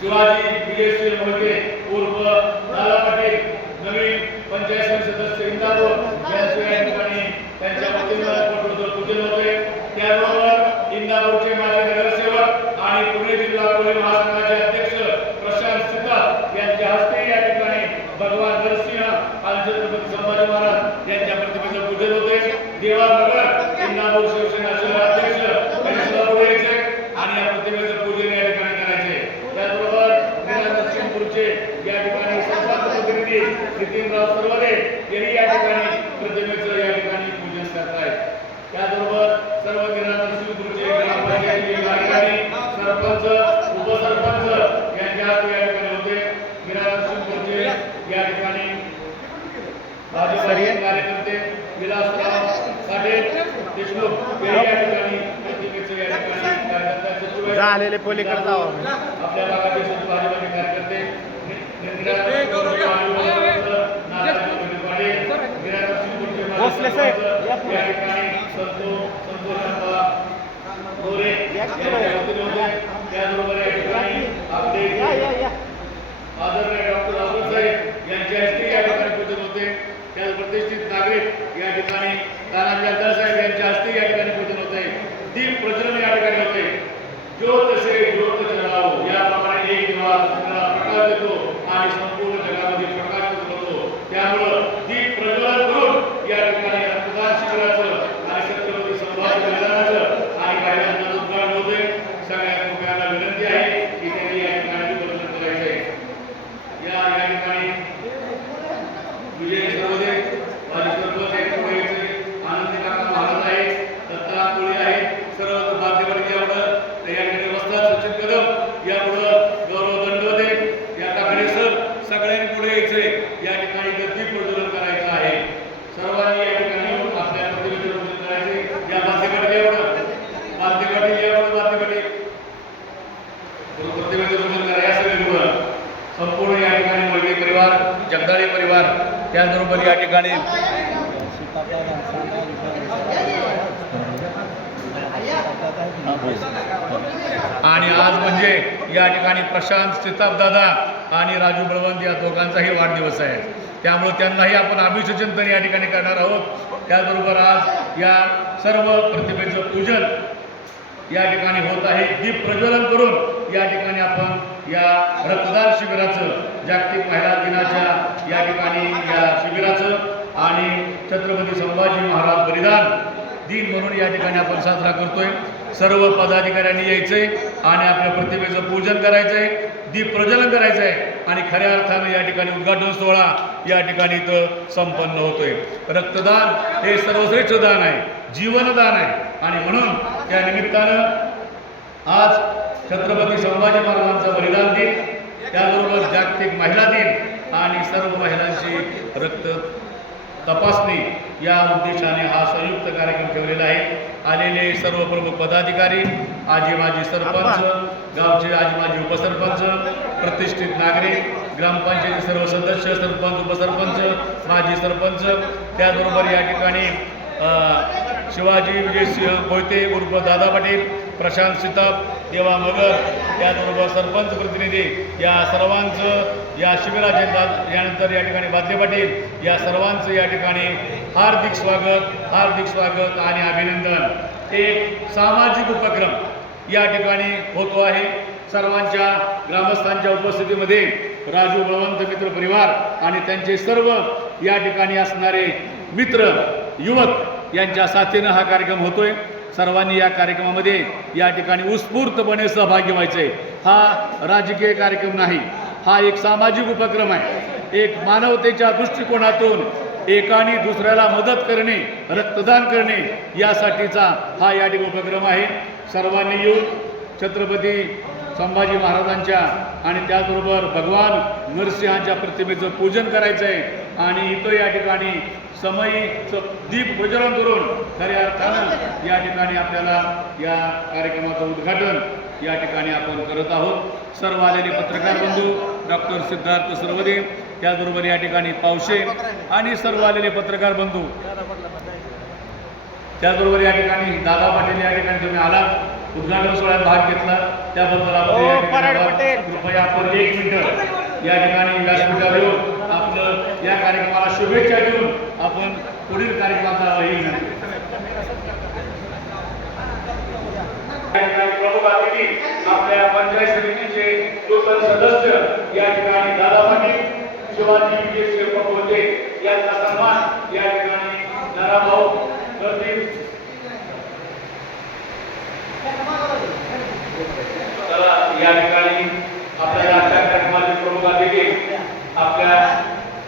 शिवाजी विजयशील मोहिते उर्फ दादा पाटील नवीन पंचायत समिती सदस्य इंदापूर यांच्या या ठिकाणी त्यांच्या वतीनं पूजन होते। त्याबरोबर इंदापूरचे माजी नगरसेवक आणि पुणे जिल्हा कोळी महासंघाचे अध्यक्ष प्रशांत सिद्धार्थ यांच्या हस्ते या ठिकाणी भगवान नरसिंह आणि छत्रपती संभाजी महाराज यांच्या प्रतिमेचं पूजन होते। देवा नगर इंदापूर शिवसेना शहर अध्यक्ष गणेशला बोलायचे आणि या प्रतिमेचं पूजन या ठिकाणी करायचे। त्याचबरोबर नरसिंहपूरचे या ठिकाणी संपर्क प्रतिनिधी नितीनराव सरवरे यांनी या ठिकाणी प्रतिमेचं या ठिकाणी पूजन करत आहेत। त्याचबरोबर सर्व नरसिंहपूरचे ग्रामपंचायतीचे कार्यकारी सरपंच उपसरपंच यांच्या हस्ते या ठिकाणी होते। नरसिंहपूरचे या ठिकाणी भाजपचे कार्यकर्ते विलासराव साठे देशमुख या ठिकाणी प्रतिमेचं या ठिकाणी कार्यकर्त्यांचे झालेले पलीकडे जाऊ आपल्या भागातील सर्व भाजपचे कार्यकर्ते भोसले साहेब या ठिकाणी संतोष गोरे त्याचबरोबर या ठिकाणी आपले आदरणीय डॉक्टर राहुल साहेब यांच्या हस्ते या ठिकाणी पूजन होते। त्याच प्रतिष्ठित नागरिक या ठिकाणी तानाजी अब्दाल साहेब यांच्या हस्ते या ठिकाणी पूजन होते। दीप प्रज्वलन या ठिकाणी होते। ज्योत से ज्योत जलाओ याप्रमाणे एक दिवा प्रकाश देतो आणि संपूर्ण जगामध्ये प्रकाश होतो। त्यामुळे दीप प्रज्वलन करून या ठिकाणी रक्तदान शिबिराचं आणि छत्रपती संभाजी मैदानाचं आणि महिलांचं उद्घाटन होते। सगळ्या लोकांना विनंती आहे की त्यांनी या ठिकाणी प्रज्वलन करायचे। या ठिकाणी विजय सरवदे माजी सरपंच आहेत, पुढे आनंदी काका महाराज आहेत, दत्ता कोळी आहेत, सर्व माध्यमांनी यापुढं या ठिकाणी बसतात। सचिन कदम यापुढं गौरव दंडवते या काकडे सर सगळ्यांनी पुढे यायचे। या ठिकाणी गद्दी प्रज्वलन करायचं आहे। सर्वांनी या ठिकाणी येऊन आपल्या प्रतिमेचं पूजन करायचे। या माध्यमांनी यापुढं प्रतिमेचं पूजन करा। या सगळे संपूर्ण या ठिकाणी मोळगे परिवार जगदाळे परिवार त्याचबरोबर या ठिकाणी आणि आज म्हणजे या ठिकाणी प्रशांत सिताबदादा आणि राजू बळवंत या दोघांचाही वाढदिवस आहे। त्यामुळे त्यांनाही आपण अभिषेचन या ठिकाणी करणार आहोत। त्याचबरोबर आज या सर्व प्रतिमेचं पूजन या ठिकाणी होत आहे। दीप प्रज्वलन करून या ठिकाणी आपण या रक्तदान शिबिराचं जागतिक महिला दिनाच्या या ठिकाणी या शिबिराचं आणि छत्रपती संभाजी महाराज बलिदान दिन म्हणून या ठिकाणी आपण साजरा करतोय। सर्व पदाधिकाऱ्यांनी यायचंय आणि आपल्या प्रतिमेचं पूजन करायचंय, दीप प्रज्वलन करायचंय आणि खऱ्या अर्थानं या ठिकाणी उद्घाटन सोहळा या ठिकाणी इथं संपन्न होतोय। रक्तदान हे सर्वश्रेष्ठ दान आहे, जीवनदान आहे आणि म्हणून त्या निमित्तानं आज छत्रपती संभाजी महाराजांचा बलिदान दिन त्याचबरोबर जागतिक महिला दिन आणि सर्व महिलांची रक्त तपासणी या उद्देशाने हा संयुक्त कार्यक्रम ठेवलेला आहे। आलेले सर्व प्रमुख पदाधिकारी, आजी माजी सरपंच, गावचे आजी माजी उपसरपंच, प्रतिष्ठित नागरिक, ग्रामपंचायती सर्व सदस्य, सरपंच उपसरपंच, माजी सरपंच, त्याचबरोबर या ठिकाणी शिवाजी विजयसिंह मोहिते उर्फ दादा पाटील, प्रशांत सिताब, देवा मगर, त्याचबरोबर सरपंच प्रतिनिधी या सर्वांचं या शिबिराचे यानंतर या ठिकाणी बादले पाटील या सर्वांचं या ठिकाणी हार्दिक स्वागत आणि अभिनंदन। एक सामाजिक उपक्रम या ठिकाणी होतो आहे। सर्वांच्या ग्रामस्थांच्या उपस्थितीमध्ये राजू बळवंत मित्र परिवार आणि त्यांचे सर्व या ठिकाणी असणारे मित्र युवक यांच्या साथीनं हा कार्यक्रम होतोय। सर्वांनी या कार्यक्रमामध्ये या ठिकाणी उत्स्फूर्तपणे सहभागी व्हायचे। हा राजकीय कार्यक्रम नाही, हा एक सामाजिक उपक्रम आहे। एक मानवतेच्या दृष्टिकोनातून एकाने दुसऱ्याला मदत करणे, रक्तदान करणे यासाठीचा हा या ठिकाणी उपक्रम आहे। सर्वांनी येऊन छत्रपती संभाजी महाराजांच्या आणि त्याचबरोबर भगवान नरसिंहांच्या प्रतिमेचं पूजन करायचं आहे आणि इथं या ठिकाणी समयीचं दीप प्रज्वलन करून खऱ्या अर्थानं या ठिकाणी आपल्याला या कार्यक्रमाचं उद्घाटन या ठिकाणी आपण करत आहोत. सर्व आलेले पत्रकार बंधू, डॉक्टर सिद्धार्थ सरवदे, त्याचबरोबर या ठिकाणी पावशे आणि सर्व आलेले पत्रकार बंधू, त्याचबरोबर या ठिकाणी दादा पाटील या ठिकाणी तुम्ही आलात, उद्घाटन सोहळ्यात भाग घेतला, त्याबद्दल आपण या ठिकाणी कृपया आपण 1 मिनिट या ठिकाणी व्यासपीठावर येऊन आपलं या कार्यक्रमाला शुभेच्छा देऊन आपण पुढील कार्यक्रमाचा प्रमुख अतिथी आपल्या पंचायत समितीचे नूतन सदस्य या ठिकाणी दादा पाटील, शिवाजी विजय शिरपा होते यांचा सन्मान या ठिकाणी नाराभाऊ करतील. चला या ठिकाणी आपल्या आजच्या कार्यक्रमाचे प्रमुख अतिथी आपल्या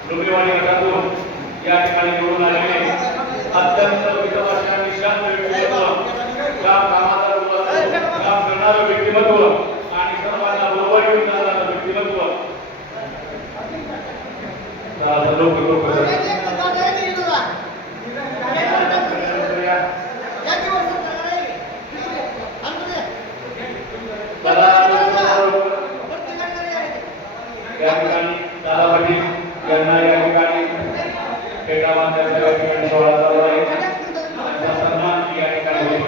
डोंबिवली गटातून या ठिकाणी निवडून आलेले अत्यंत विश्वासी आणि शांत व्यक्तिमत्व, काम कामाचा काम करणारं व्यक्तिमत्व आणि सर्वांना बरोबर घेऊन जाणारं व्यक्तिमत्व या ठिकाणी दादा पाटील यांना या ठिकाणी पेटा बांधण्याचा या ठिकाणी सोहळा चालू आहे. त्यांचा सन्मान या ठिकाणी होईल.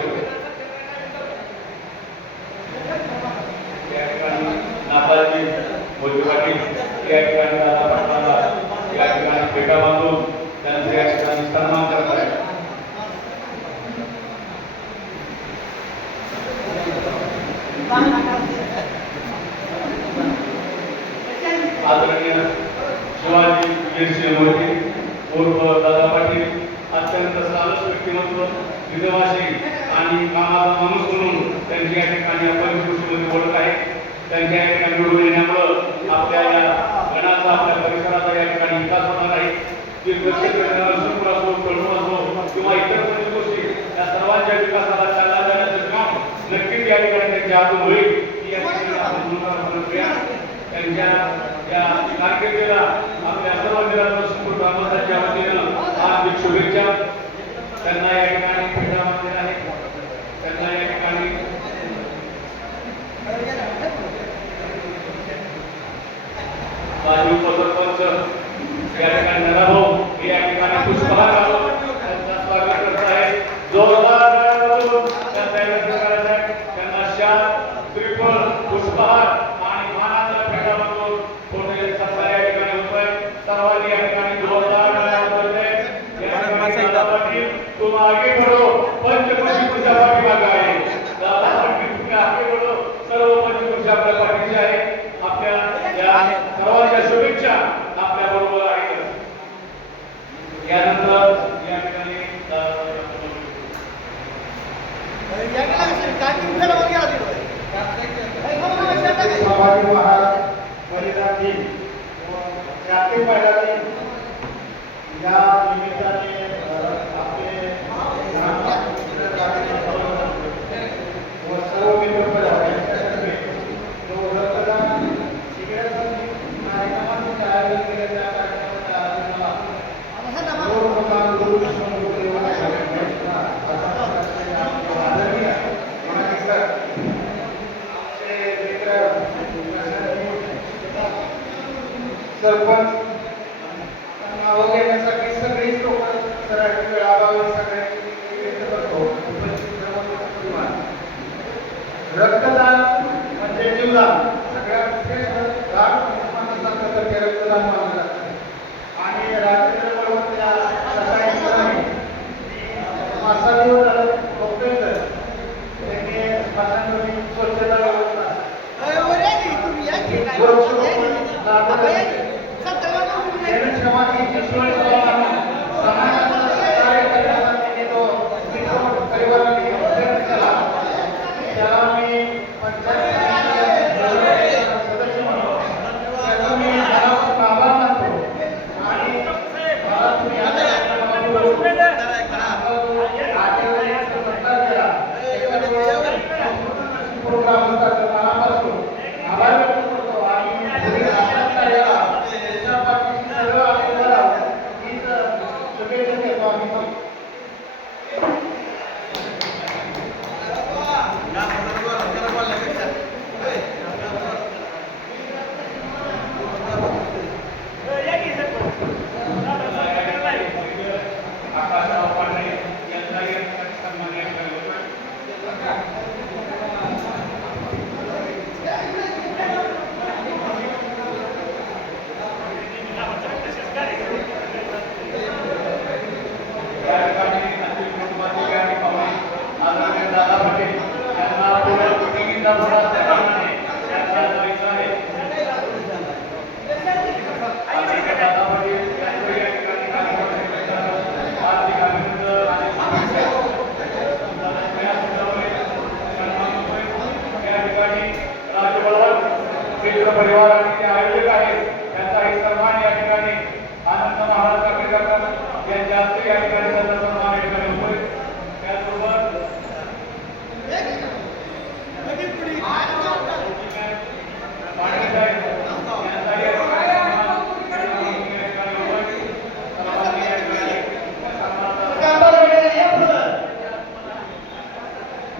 या ठिकाणी नाताजी मोदी पाटील या ठिकाणी दादा पाटलांना या ठिकाणी पेटा बांधून त्यांचा या ठिकाणी सन्मान करत आहे. आदरणीय शिवाजी विजय मोदी उर्फ दादा पाटील अत्यंत सारस व्यक्तिमत्व, विधवाशी आणि कामाचा माणूस म्हणून त्यांची या ठिकाणी आपण गोष्टीमध्ये ओळख आहे. त्यांच्या या ठिकाणी निवडून येण्यामुळं आपल्या या गणाचा, आपल्या परिसराचा या ठिकाणी विकास होणार आहे. तीर्थक्षेत्र असो, कळवण असो किंवा इतर सर्व गोष्टी या सर्वांच्या विकासाला चालना देण्याचं काम नक्कीच या ठिकाणी त्यांच्या हातून होईल. ही या ठिकाणी आपण त्यांच्या या कारकिर्दीला आपल्या सर्व निराधार संपूर्ण कामगारांच्या वतीनं हार्दिक शुभेच्छा. त्यांना या ठिकाणी पेटा बांधलेला आहे. त्यांना या ठिकाणी माजी उपसरपंच या ठिकाणी नराभाऊ हे या ठिकाणी पुष्पहार घालून त्यांचं स्वागत करत आहे. जोरदार टाळ्यांमधून त्यांचा यत्न करायचा आहे. त्यांना शाल, त्रिफळ, पुष्पहार आणि मानाचा पेटा बांधून फोटो सत्ता या ठिकाणी होत आहे. सर्वांनी या ठिकाणी जोरदार टाळ्या वाजवायच्या आहेत. या ठिकाणी दादा पाटील तुम आगे बढ़ो, पंचकृषी तुमच्या पाठीमागे आहे. दादा पाटील तुम्ही आगे बढ़ो, सर्व पंचकृषी आपल्या पाठीशी आहे. आपल्या या सर्वांच्या शुभेच्छा आपल्या बरोबर आहेत. यानंतर या ठिकाणी या निमित्ताने आपले सर्व मित्र जो रक्तदान शिबिरासाठी कार्यक्रमातून आयोजन केलेल्या कार्यक्रमाच्या सरपंच नाव घेण्यासाठी सगळीच लोक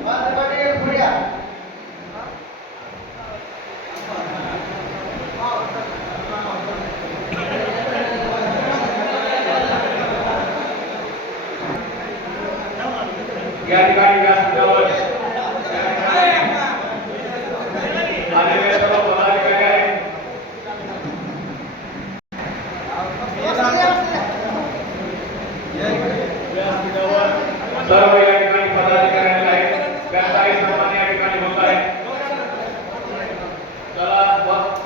पाटील पुढे या. या ठिकाणी व्यासपीठावर आलेले सर्व पदाधिकारी आहेत. व्यासपीठावर सर्व या ठिकाणी पदाधिकारी आहेत. त्यांचाही सन्मान या ठिकाणी होत आहे. चला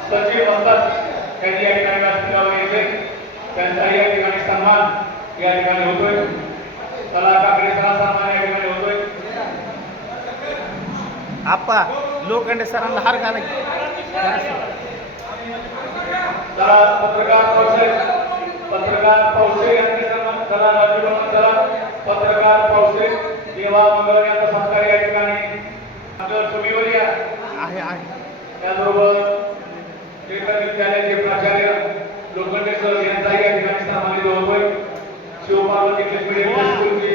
सचिव असतात त्यांनी या ठिकाणी व्यासपीठावर यायचे. त्यांचाही या ठिकाणी सन्मान या ठिकाणी होतोय. चला काकडीचा सन्मान या ठिकाणी होतोय. आप्पा लोखंडे सरांना हार घाला की. चला पत्रकार पौसे यांचे सन्मान. चला राजू बळवंत. चला पत्रकार पौसे देवा मंगळ यांचा सत्कार या ठिकाणी आपल्या सुमीवर या. आहे त्याचबरोबर टिळक विद्यालयाचे प्राचार्य लोखंडे सर यांचाही या ठिकाणी सन्मानित होतोय. शिवपार्वती इंग्लिश मीडियम हायस्कूलचे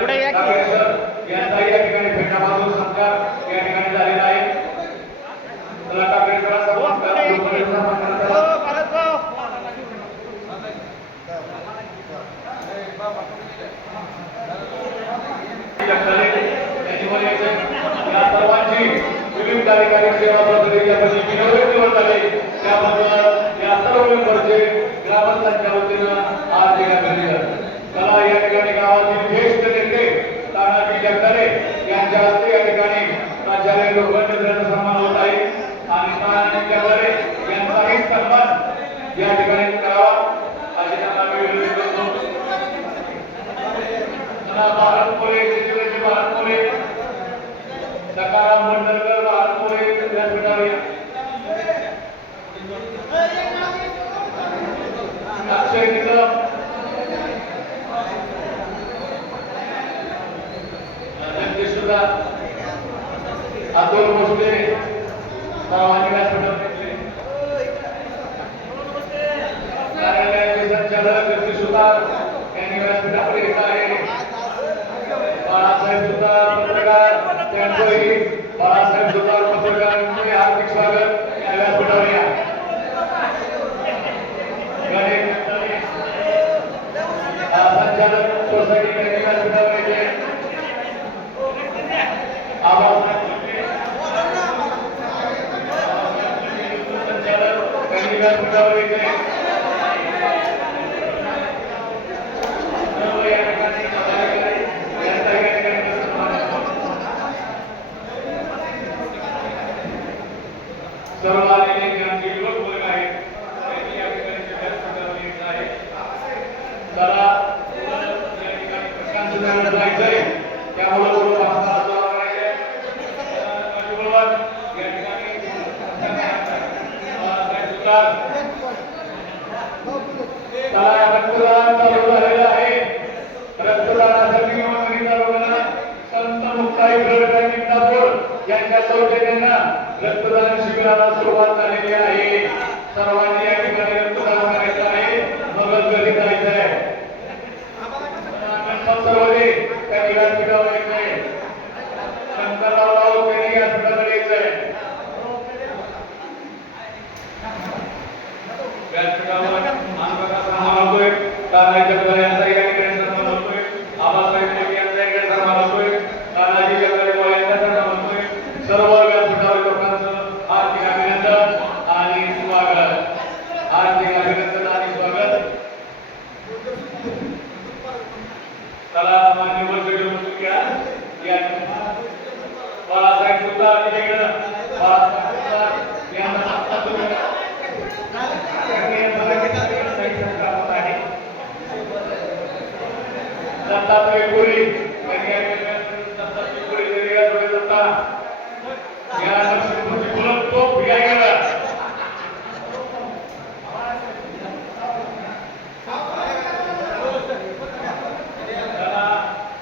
पुढे या प्राचार्य की. सर यांचाही या ठिकाणी भेटाबाजून सत्कार या ठिकाणी झालेला आहे. चला काकडीचा सन्मान करा. लोखंडे सन्मान करा. या सर्वांची विविध कार्यकारी सेवा प्रतिनिधींच्यापाशी विनोद निवड झाले. त्याबद्दल या सर्व मेंबरचे ग्रामस्थांच्या वतीनं हार्दिक अभिनंदन. चला या ठिकाणी गावातील ज्येष्ठ नेते तानाजी जगदाळे यांच्या हस्ते या ठिकाणी प्राचार्य लोखंडे सरांचा सन्मान होत आहे आणि तानाजी जगदाळे यांचाही सन्मान या ठिकाणी करावा अशी त्यांना मी विनंती करतो. भारत मोरे शिवराजी भारत मोरे सकाराम मंडलकर भारत मोरे व्यासपीठावर या. अक्षय निकम जगदीशदा अतुल भोसले सर्वांनी व्यासपीठावर घेतले. कार्यालयाचे संचालक जगदीशदा यांनी व्यासपीठावर घेतला आहे. बाळासाहेब सुतार पत्रकार त्यांचंही बाळासाहेब सुतार पत्रकार यांचे हार्दिक स्वागत या व्यासपीठावर या. संचालक सोसायटी त्यांनी व्यासपीठावर येते. संचालक त्यांनी व्यासपीठावर येते. सर्व आलेले ज्यांचे युवक वर्ग आहेत त्यांनी या ठिकाणी व्यासपीठावर यायचं आहे. चला या ठिकाणी प्रशांत जायला जायचंय त्यामुळे थोडं भाषणाला सुरुवात करायची आहे. राजू बळवंत या ठिकाणी सुतार. चला रक्तदान चालू झालेलं आहे. रक्तदानासाठी नोंदणी चालू करा. संत मुक्ताई ब्लड बँक इंदापूर यांच्या सौजन्यानं रक्तदान शिबिराला सुरुवात झालेली आहे. सर्वांनी या ठिकाणी रक्तदान करायचं आहे. मगच घरी जायचं आहे. सर्वदे त्या व्यासपीठावर यायचं आहे. शंकरराव राऊत यांनी व्यासपीठावर यायचं आहे. व्यासपीठावर मानवता सन्मान होतोय. तानाजी जगदाळे यांचा या ठिकाणी सन्मान होतोय. आबासाहेब मोदी यांचा या ठिकाणी सन्मान होतोय. तानाजी जगदाळे यांचा सन्मान होतोय. सर्व व्यासपीठावर लोकांचं हार्दिक अभिनंदन आणि स्वागत. हार्दिक अभिनंदन आणि स्वागत. चला मान्यवर सगळे बसून घ्या. या बाळासाहेब सुतार बाळासाहेब सुतार यांना दत्तात्रय पुरी दत्तात्रय पुरी या नरसिंहपूरची बुलंद तोफ या गेला.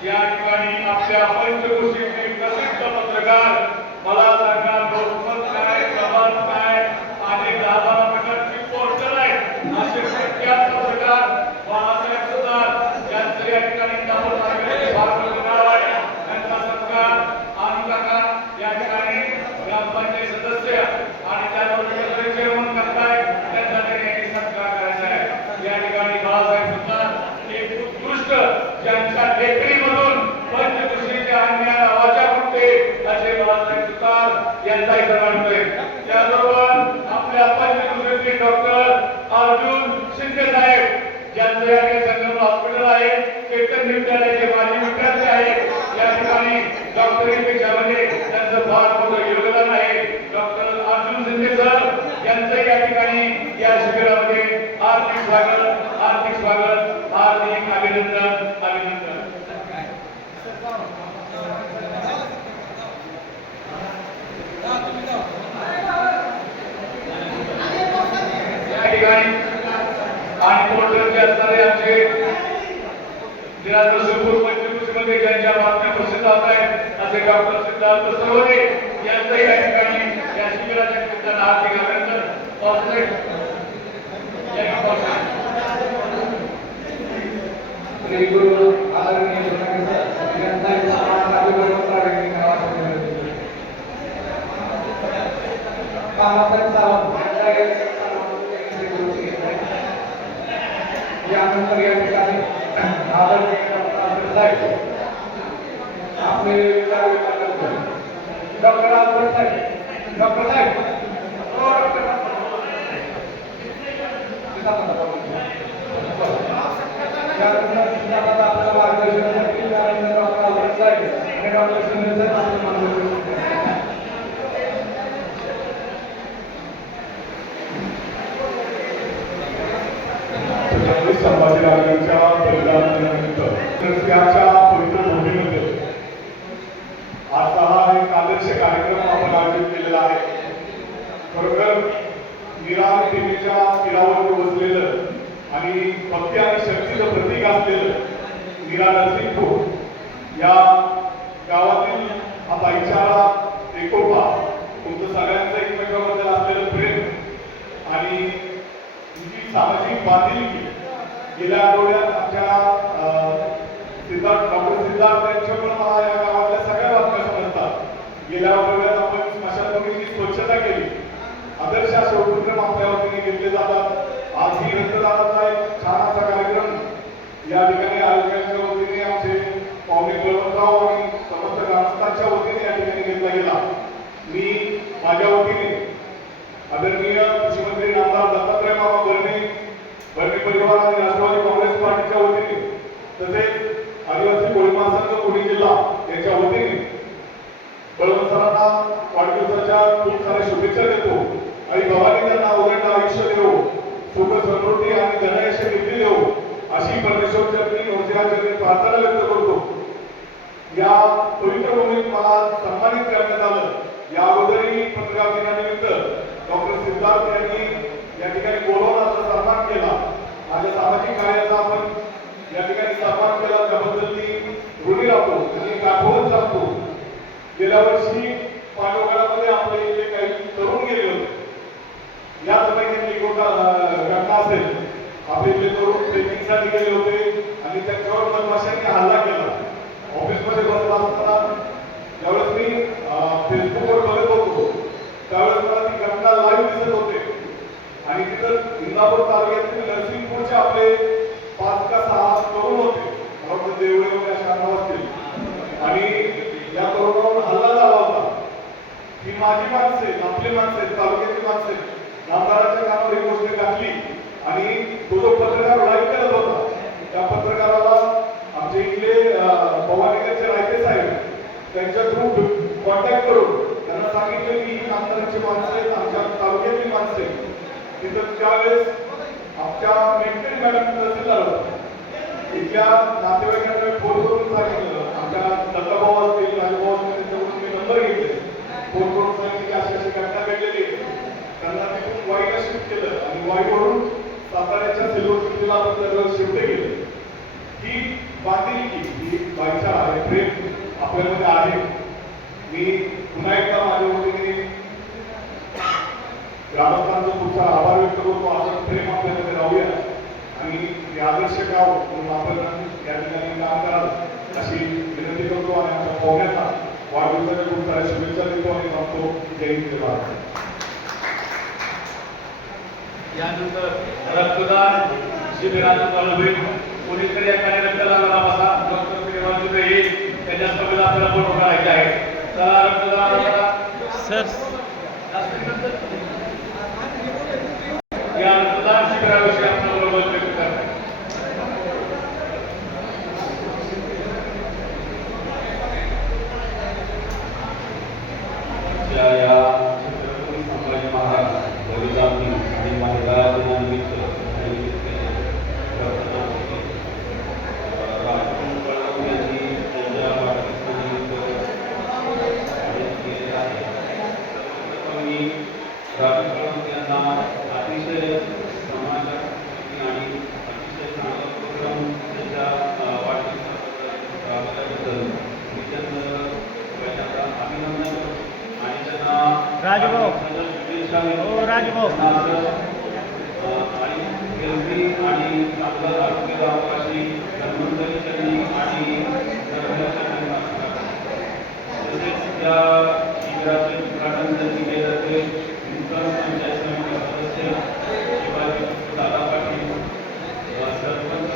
या ठिकाणी आपल्या पंचकृषीतील प्रसिद्ध पत्रकार मला सांगा लोकमत काय प्रभात काय आणि 10-12 प्रकारची पोस्टर आहेत असे प्रख्यात पत्रकार बाळासाहेब सुतार यांचं या ठिकाणी त्यांचा सत्कार आणि काही मानतोय. त्याबरोबर आपल्या अप्पाचे कुलकर्णी डॉक्टर अर्जुन शिंदे साहेब ज्यांचं या ठिकाणी संगम हॉस्पिटल आहे, चैतन्य विद्यालयाचे माजी विद्यार्थी आहेत. या ठिकाणी डॉक्टरीपेक्षामध्ये त्यांचं फार मोठं योगदान आहे. डॉक्टर अर्जुन शिंदे सर यांचं या ठिकाणी या शिबिरामध्ये हार्दिक स्वागत, हार्दिक स्वागत, हार्दिक अभिनंदन, अभिनंदन. या ठिकाणी आणि कोणते असणारे आमचे निराधार शिवपूर पंचकृषीमध्ये ज्यांच्या बातम्या प्रसिद्ध होत आहेत असे डॉक्टर सिद्धार्थ सरोदे यांचं या ठिकाणी या शिबिराच्या निमित्तानं हार्दिक अभिनंदन. श्री गुरु आदरणीय जनतेचा यानंतर या ठिकाणी आदरणीय आपले डॉक्टर आजवर साहेब, डॉक्टर साहेब, आपल्याला मार्गदर्शनासाठी डॉक्टर आजवर साहेब आणि डॉक्टर शिंदे साहेब आपलं मार्गदर्शन. संभाजीराजांच्या बलिदानानिमित्त त्याच्या पवित्र भूमीमध्ये आजचा हा एक आदर्श कार्यक्रम आपण आयोजित केलेला आहे. खरोखर निराळ देवीच्या तीरावर बसलेलं आणि भक्ती आणि शक्तीचं प्रतीक असलेलं नीरा नरसिंहपूर या गावातील हा भाईचारा, एकोपा, तुमचं सगळ्यांचं एकमेकांबद्दल असलेलं प्रेम आणि तुमची सामाजिक बांधिलकी गेल्या आठवड्यात आमच्या डॉक्टर सिद्धार्थ यांच्याकडून मला या गावातल्या सगळ्या बातम्या समजतात. गेल्या आठवड्यात आपण स्मशानभूमीची स्वच्छता केली, आदर्श असे उपक्रम आपल्या वतीने घेतले जातात. आजही रक्तदानाचा एक छान असा कार्यक्रम या ठिकाणी आयोजकांच्या वतीने आमचे पाहुणे बळवंतराव आणि समस्त ग्रामस्थांच्या वतीने या ठिकाणी घेतला गेला. मी माझ्या वतीने आदरणीय कृषीमंत्री आमदार दत्तात्रय मामा भरणे परिवार आणि राष्ट्रवादी काँग्रेस पार्टीच्या वतीने तसेच आदिवासी कोळी संघ पुणे जिल्हा यांच्या वतीने बळवंत सरांना वाढदिवसाच्या खूप साऱ्या शुभेच्छा देतो आणि भवानी त्यांना उदंड आयुष्य देवो, सुख समृद्धी आणि धनयश निधी देवो अशी परमेश्वरचरणी नवसेनाचरणी प्रार्थना व्यक्त करतो. या पवित्र भूमीत मला सन्मानित करण्यात आलं. या अगोदरही पत्रकार दिनानिमित्त डॉक्टर सिद्धार्थ यांनी या ठिकाणी बोलवून आपला सन्मान केला. माझ्या सामाजिक कार्याचा आपण या ठिकाणी सन्मान केला त्याबद्दल मी ऋणी राहतो आणि आठवण सांगतो. गेल्या वर्षी पांडवगडामध्ये आपले इथे काही तरुण गेले होते. याच महिन्यातली घटना असेल, आपले इथले तरुण ट्रेकिंगसाठी गेले होते आणि त्यांच्यावर बदमाशांनी हल्ला केला. ऑफिसमध्ये बसला असताना ज्यावेळेस मी फेसबुकवर बघत होतो त्यावेळेस मला ती घटना लाईव्ह दिसत होते आणि तिथं इंदापूर तालुक्यातील नरसिंहपूरचे आपले 5 का 6 तरुण होते. मला वाटतं देवळे वगैरे अशा नाव असतील आणि या तरुणावर हल्ला झाला होता. ही माझी माणसं आहेत, आपली माणसं आहेत, तालुक्याची माणसं आहेत. आमदाराच्या कानावर ही गोष्ट घातली आणि तो जो पत्रकार लाईव्ह करत होता त्या पत्रकाराला आमचे इथले भवानीगडचे रायते साहेब त्यांच्या थ्रू कॉन्टॅक्ट करून त्यांना सांगितलं की ही आमदाराची माणसं आहेत, आमच्या तालुक्यातली माणसं आहेत. तिथं त्यावेळेस आमच्या मेंटेन मॅडम तहसीलदार होता. इथल्या नातेवाईकांना फोन करून सांगितलं, आमच्या दत्ताभाऊ असतील, राजभाऊ असतील, त्यांच्याकडून मी नंबर घेतले. फोन करून सांगितलं अशी अशी घटना घडलेली आहे. त्यांना तिथून वाईला शिफ्ट केलं आणि वाईवरून साताऱ्याच्या सिल्वर सिटीला आपण शिफ्ट केलं. ही बांधिलकी, ही भाईचारा आहे, प्रेम आपल्यामध्ये आहे. मी पुन्हा एकदा माझ्या वतीने ग्रामस्थांचा खूपसा आभार व्यक्त करतो. असं प्रेम आपल्यामध्ये राहूया आणि हे आदर्श गाव म्हणून आपण या ठिकाणी काम कराल अशी विनंती करतो आणि आमच्या पाहुण्यांना वाढदिवसाच्या खूप साऱ्या शुभेच्छा देतो आणि सांगतो जय हिंद, जय भारत. यानंतर रक्तदान शिबिराचं चालू होईल. कोणीतरी या कार्यक्रमाला बसा. डॉक्टर येईल त्यांच्या सगळं आपल्याला फोटो काढायचे आहे. चला रक्तदान सर या रक्तदान शिबिराविषयी आपलं मत व्यक्त करताय. या छत्रपती संभाजी महाराज बलिदान दिन आणि महिला दिनानिमित्त आयोजित केलेले रक्तदान शिबिर राजू बळवंत यांनी त्यांच्या वाढदिवसानिमित्त आयोजित केलेले आहे. सर्वप्रथम मी राजू बळवंत यांना अतिशय समाजात आणि अतिशय चांगला उपक्रम त्यांच्या वाढदिवसाबद्दल राबवल्याबद्दल मी त्यांचं पहिल्यांदा अभिनंदन करतो. आणि त्यांना राजभाऊ. शुभेच्छा हो, राजभाऊ. आणि हेल्दी आणि चांगलं आरोग्य राहावं अशी धन्वंतरी त्यांनी आणि धर्माच्या तसेच या शिबिराचे उद्घाटन त्यांनी केलं ते नूतन पंचायत समिती सदस्य शिवाजी दादा पाटील सरपंच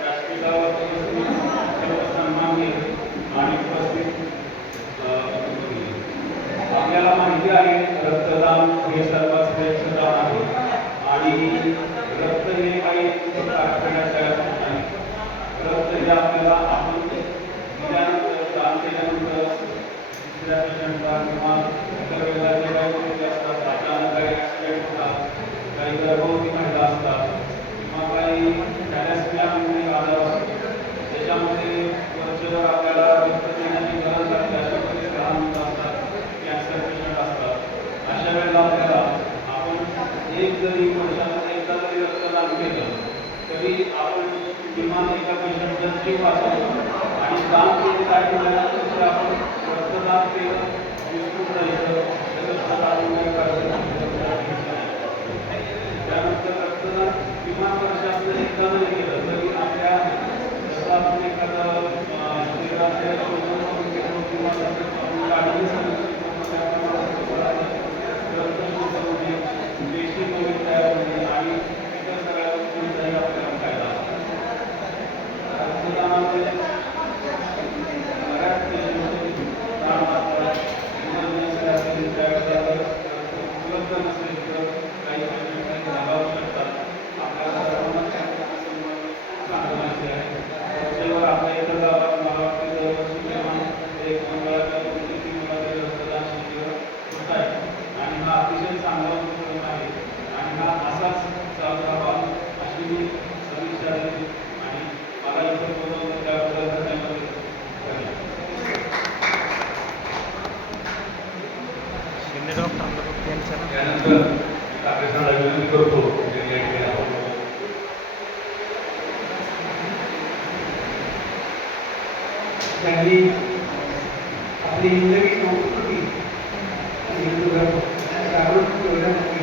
व्यासपीठावर सर्व सन्माननीय आणि उपस्थित आपल्याला माहिती आहे रक्तदान हे सर्वात श्रेष्ठ दान आहे आणि रक्त हे काही कारखान्याच्या नाही. रक्त हे आपल्याला आपण दिल्यानंतर दान केल्यानंतर दुसऱ्या पेशंटला किंवा इतर वेळेला जे काही गोष्टी असतात अचानक काही ॲक्सिडेंट होतात, काही गर्भवती महिला असतात किंवा काही थॅलेसेमिया म्हणून एक आजार असतो त्याच्यामध्ये वरचेवर आपल्याला रक्त देण्याची गरज लागते. अशा प्रकारे लहान मुलं असतात, कॅन्सर पेशंट असतात, अशा वेळेला आपल्याला आपण एक जरी वर्षामध्ये एकदा जरी रक्तदान केलं तरी आपण किमान एका पेशंटचा जीव वाचवतो. आणि दान केले काय केल्यानंतर आपण रक्तदान केलं विसरून जायचं त्याचं दान नाही करायचं. त्यानंतर रक्तदान किमान वर्षातलं एकदा जरी केलं तरी आपल्या जसं आपण एखादं शरीराचे शोधन करून घेतो किंवा काढणी देशी नवीन तयार होणे आणि इतर सगळ्या गोष्टींचाही आपल्याला फायदा असतो. रक्तदानामध्ये बऱ्याच देशांमध्ये दान असतात. इमर्जन्सी असेल त्यावेळेला उपलब्ध नसेल तर काही पेशंट लागावू शकतात. आपल्याला सर्वांना चांगलं माहिती आहे. त्याच्यावर आपल्या इतर गावात मला वाटते दरवर्षी किमान एक मंगळाच्या 2-3 मुलाचे रक्तदान शिबिर होत आहे आणि हा अतिशय चांगला उपक्रम आहे आणि हा असाच चालू राहावा अशी मी सदिच्छा देते आणि मला इतर बोलवलं त्याबद्दल धन्यवाद देतो. शिंदे डॉक्टर यांचं त्यानंतर काँग्रेसला विनंती करतो त्यांनी या ठिकाणी आपण त्यांनी आपली जिंदगी संस्कृती हिंदू धर्म जागृत ठेवण्यासाठी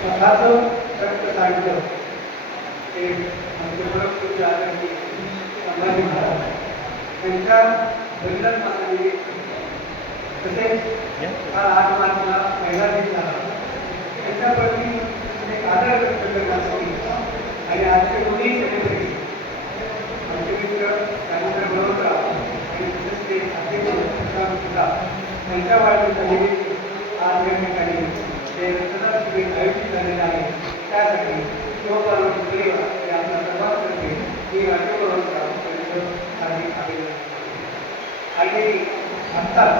स्वतःचं रक्त सांडलं ते आमचे परमपूज्य आदरणीय संभाजी महाराज त्यांच्या बलिदानासाठी तसेच हा 8 मार्चला महिला दिन झाला त्यांच्याप्रती एक आदर व्यक्त करण्यासाठी आणि आजचे दोन्ही सेलिब्रिटी आमचे मित्र राजेंद्र बरोबराव आणि तसेच ते अध्यक्ष सुद्धा त्यांच्या वाढदिवसानिमित्त आज या ठिकाणी जे रक्तदान शिबिर आयोजित झालेलं आहे त्यासाठी शिवपार्वती परिवार हे आपल्या सर्वांतर्फे मी राजे बरोबराव त्यांचं हार्दिक अभिनंदन. आणि आत्ताच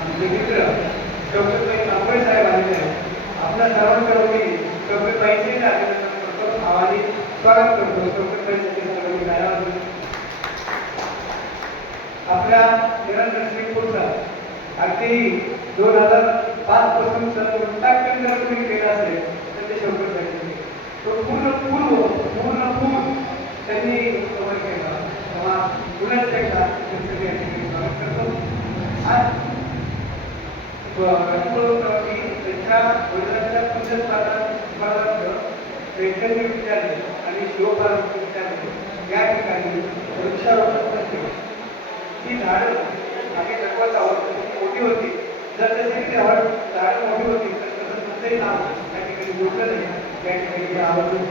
आमचे मित्र शौकतबाई कांबळे साहेब आलेले आहेत. आपल्या सर्वांच्या वतीने शौकतबाईंचे अभिनंदन करतो आवाने स्वागत करतो. शौकतबाईंसाठी सर्वांनी गायला आपल्या निरंतर श्रीपूरचा अगदी 2005 पासून वृत्तांकन जर तुम्ही केलं असेल तर ते शौकतबाई तो पूर्ण त्यांनी कव्हर केला तेव्हा पुण्यात एकदा त्यांचं या ठिकाणी स्वागत करतो. आज त्यांच्या वडिलांच्या पुण्यस्मरणार्थ वैज्ञानिक विद्यालय आणि शिवपार्वती विद्यालय या ठिकाणी वृक्षारोपण करते. ती झाडं मागे जगवत आहोत मोठी होती. जर जशी ती झाडं मोठी होती तर तसं तुमचंही नाव या ठिकाणी जोडलं नाही. या ठिकाणी आवर्जून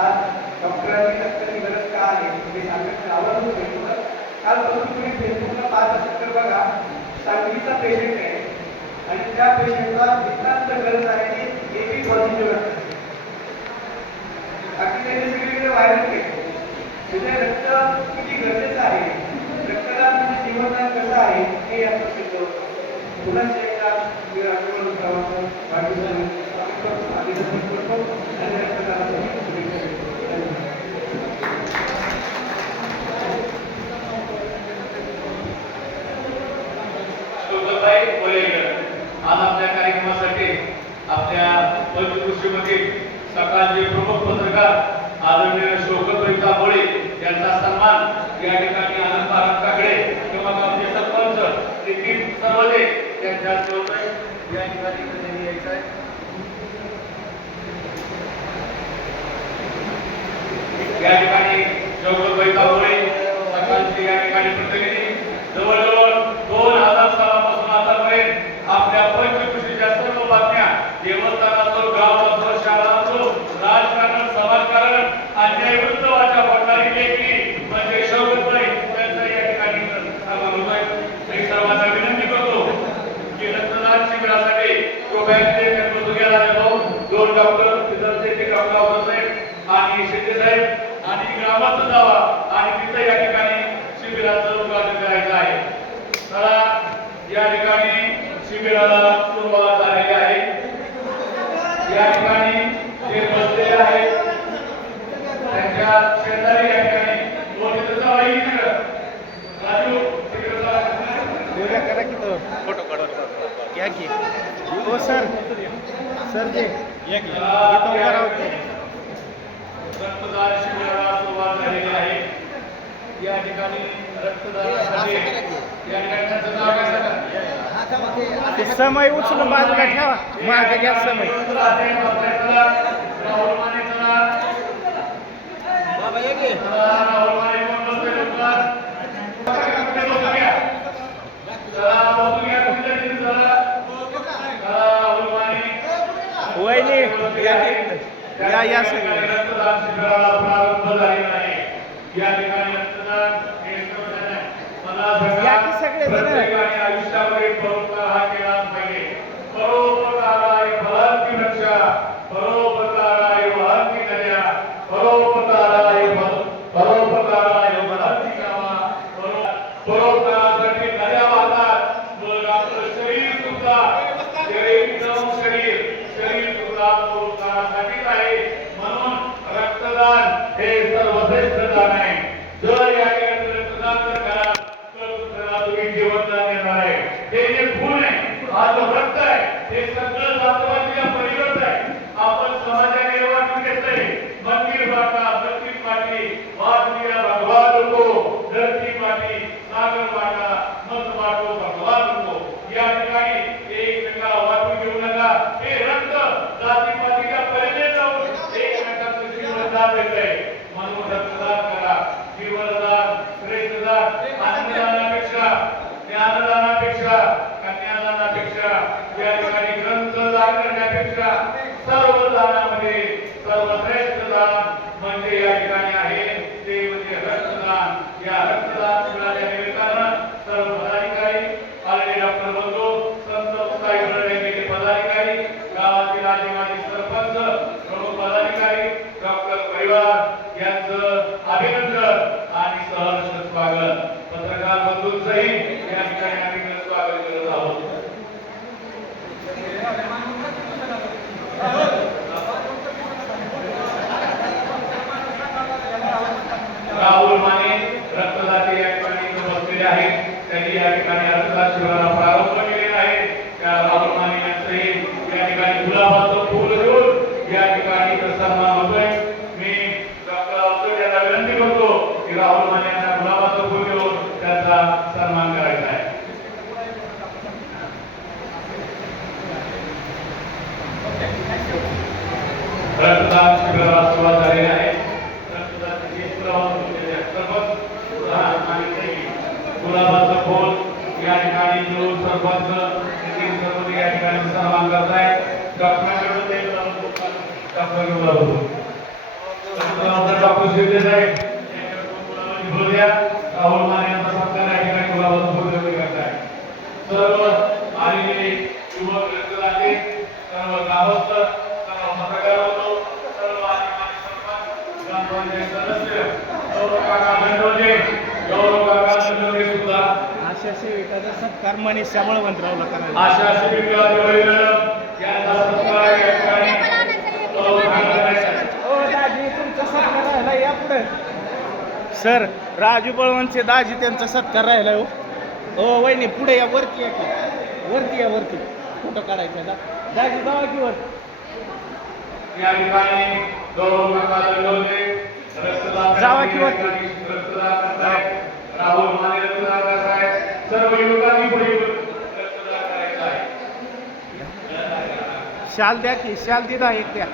आज डॉक्टरांनी रक्ताची गरज का आहे हे सांगण्याची आवर्जून भेटलं. कालपासून तुम्ही फेसबुकला पाहत असेल तर बघा सांगलीचा पेशंट आहे आणि त्या पेशंटला नितांत गरज आहे की एबी पॉझिटिव्ह रक्त. बाकी त्यांनी सगळीकडे व्हायरल केले. म्हणजे रक्त किती गरजेचं आहे, रक्तदान म्हणजे जीवनदान कसं आहे हे यात सिद्ध होतं. पुन्हा एकदा मी राष्ट्रवादी प्रवासात वाढदिवसानिमित्त अभिनंदन करतो आणि रक्तदानासाठी शुभेच्छा देतो. धन्यवाद. शोभतभाई बोलेकर आज आपल्या कार्यक्रमासाठी आपल्या पंचकृषीमधील सकाळचे प्रमुख पत्रकार आदरणीय शोकतभाई तांबोळे यांचा सन्मान या ठिकाणी आनंद काकडे किंवा गावचे सरपंच नितीन सर्वदे यांच्या होतोय. या ठिकाणी त्यांनी यायचं आहे. या ठिकाणी शोकतभाई तांबोळे सकाळचे या ठिकाणी प्रतिनिधी जवळजवळ 2000 सालापासून आतापर्यंत आपल्या पंचकृषीच्या सर्व बातम्या देवस्थान असो, गाव असो, शाळा असो, राजकारण, समाजकारण, अन्यायविरुद्ध वाचा फोडणारी लेखी म्हणजे शौकतभाई त्यांचा या ठिकाणी सन्मान होतोय. मी सर्वांना विनंती करतो की रक्तदान शिबिरासाठी कृपयाचे कर्मसुग्याला भाऊ, 2 डॉक्टर तिथे डॉक्टर साहेब आणि शिंदे साहेब आणि ग्रामात जावा आणि तिथे या ठिकाणी शिबिराचं उद्घाटन करायचं आहे. चला या ठिकाणी शिबिराला सुरुवात झालेली आहे. या ठिकाणी जे बसलेले आहेत त्यांच्या शेजारी या ठिकाणी राजू उद्या करा की तो फोटो काढतो क्या की हो सर जे या की तो करा होते. रक्तदान शिबिराला सुरुवात झालेली आहे. या ठिकाणी रक्तदानासाठी या ठिकाणी त्यांचं नाव काय सांगा? ते समय उचलून बाजूला ठेवा. मागे घ्या समय. राहुल माने चला. राहुल माने कोण बसतोय लोकांना? चला बसून घ्या कुठेतरी चला. राहुल माने वहिनी या सगळे रक्तदान शिबिराला प्रारंभ झालेला आहे. या ठिकाणी रक्तदान हे मला या की सगळे जण. प्रत्येकाने आयुष्यामध्ये परोपकार हा केलाच पाहिजे. परोपकाराय फलांती रक्षा, परोपकाराय वहांती नद्या, परोपकाराय वहांती कामा. परोपकारासाठी नद्या वाहतात. मग आपलं शरीर सुद्धा शरीर सुद्धा परोपकारासाठीच आहे. म्हणून रक्तदान हे सर्वश्रेष्ठ दान आहे. जर या ठिकाणी रक्तदान जर कराल तर तुम्हाला तुम्ही जीवनदान देणार आहे. हे जे खून आहे, हा जो रक्त आहे, हे सगळं जातवाच्या परिवर्तन आहे. आपण समाजाने वाटून घेतलंय. मंदिर बाटा, मंदिर पाठी, वाद दिया भगवान को, धरती पाठी, सागर बाटा, मत बाटो भगवान को. या ठिकाणी एकमेकाला वाटून घेऊ नका. हे रक्त जातीपातीच्या पलीकडे जाऊन एकमेकाचं जीवनदान देतंय. म्हणून रक्तदान करा. जीवनदान, श्रेष्ठदान, अन्नदानापेक्षा, ज्ञानदानापेक्षा, कन्यादानापेक्षा, या ठिकाणी ग्रंथदान करण्यापेक्षा सर्व दानामध्ये सर्वश्रेष्ठ दान म्हणजे या ठिकाणी आहे ते म्हणजे रक्तदान. या रक्तदान शिबिराच्या निमित्तानं सर्व पदाधिकारी, आलेले डॉक्टर बंधू, संत साहेब पदाधिकारी, गावातील आदिवासी सरपंच, प्रमुख पदाधिकारी, डॉक्टर परिवार यांचं अभिनंदन आणि सहर्ष स्वागत. पत्रकार बंधूंचंही या ठिकाणी आम्ही स्वागत करत आहोत. राहुल माने रक्तदाते या ठिकाणी बसलेले आहेत. त्यांनी या ठिकाणी रक्तदान शिबिराला प्रारंभ केलेला आहे. त्या राहुल माने यांचंही या ठिकाणी गुलाबाचं फूल घेऊन या ठिकाणी सन्मान होतोय. मी डॉक्टर अवचट यांना विनंती करतो की राहुल माने यांना गुलाबाचं फूल घेऊन त्यांचा सन्मान करायचा आहे. रक्तदान शिबिराला सुरुवात झालेली आहे. गुलाबाचं फूल या ठिकाणी देऊन सरपंच नितीन सर्वदे या ठिकाणी सन्मान करतायत. डॉक्टरांकडे डॉक्टर शिंदे साहेब राहुल माने यांचा सत्कार या ठिकाणी गुलाबाचं फूल देऊन करतायत. सेविकाचा सत्कार मनीष बळवंतरावला करायला. आशा सेविका दिवाळी मॅडम यांचा सत्कार या ठिकाणी हो दाजी तुमचा सत्कार राहिला या पुढे. सर राजू बळवंतचे दाजी त्यांचा सत्कार राहिला हो. हो वहिनी पुढे या वरती या की. वरती या वरती फोटो काढायचा दाजी जावा की वर. या ठिकाणी गौरव नकाल होते रक्तदान जावा की वरती. रक्तदान करतायत. राहुल माने रक्तदान करतायत. सर्व युवकांनी पुढे येऊन रक्तदान करायचं आहे. शाल द्या की शाल दिदा एक द्या.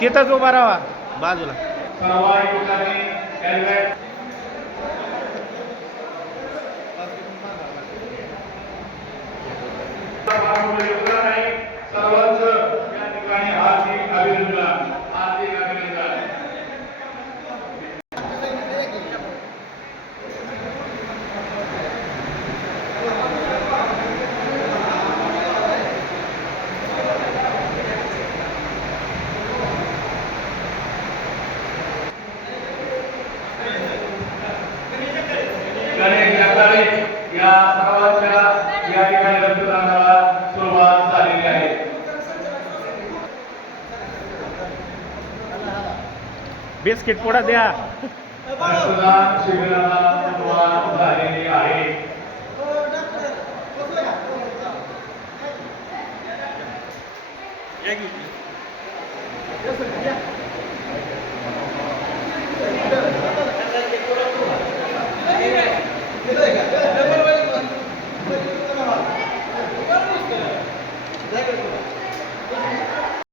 तिथंच उभा राहा बाजूला. सर्व युवकांनी हेल्मेट सर्वांचं या ठिकाणी हार्दिक अभिनंदन. हार्दिक अभिनंदन. या सर्वांच्या या ठिकाणी रक्तदानाला सुरुवात झालेली आहे. बिस्किट पुढा द्या. रक्तदान शिबिराला सुरुवात झालेली आहे. या की.